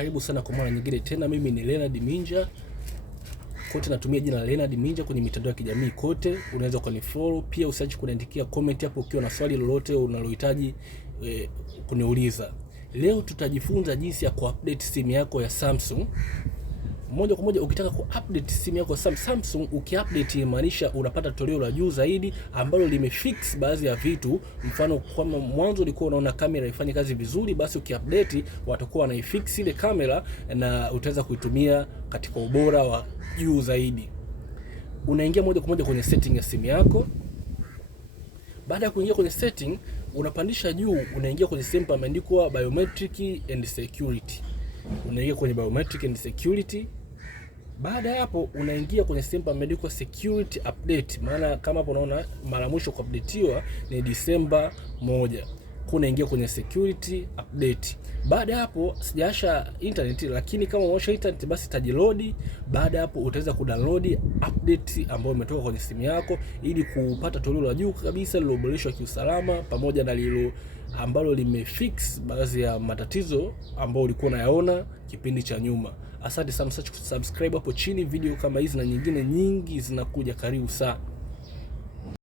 Karibu sana kwa mara nyingine tena. Mimi ni Leonard Minja, kote natumia jina Leonard Minja kwenye mitandao ya kijamii kote. Unaweza ukanifollow pia, usiache kuniandikia comment hapo ukiwa na swali lolote unalohitaji kuniuliza. Leo tutajifunza jinsi ya kuupdate simu yako ya Samsung. Moja kwa moja, ukitaka kuupdate simu yako ya Samsung, ukiupdate inamaanisha unapata toleo la juu zaidi ambalo limefix baadhi ya vitu. Mfano, kama mwanzo ulikuwa unaona kamera ifanye kazi vizuri, basi ukiupdate watakuwa wanaifix ile kamera na utaweza kuitumia katika ubora wa juu zaidi. Unaingia moja kwa moja kwenye setting ya simu yako. Baada ya kuingia kwenye setting, unapandisha juu, unaingia kwenye sehemu pameandikwa biometric and security. Unaingia kwenye biometric and security. Baada ya hapo unaingia kwenye sehemu pameandikwa security update. Maana kama hapo unaona mara mwisho kuupdateiwa ni Disemba 1. Unaingia kwenye security update. Baada ya hapo sijasha internet, lakini kama unawasha internet basi itajiload. Baada ya hapo utaweza kudownload update ambayo imetoka kwenye simu yako ili kupata toleo la juu kabisa liloboreshwa kiusalama, pamoja na lilo ambalo limefix baadhi ya matatizo ambayo ulikuwa unayaona kipindi cha nyuma. Asante sana, subscribe hapo chini. Video kama hizi na nyingine nyingi zinakuja. Karibu sana.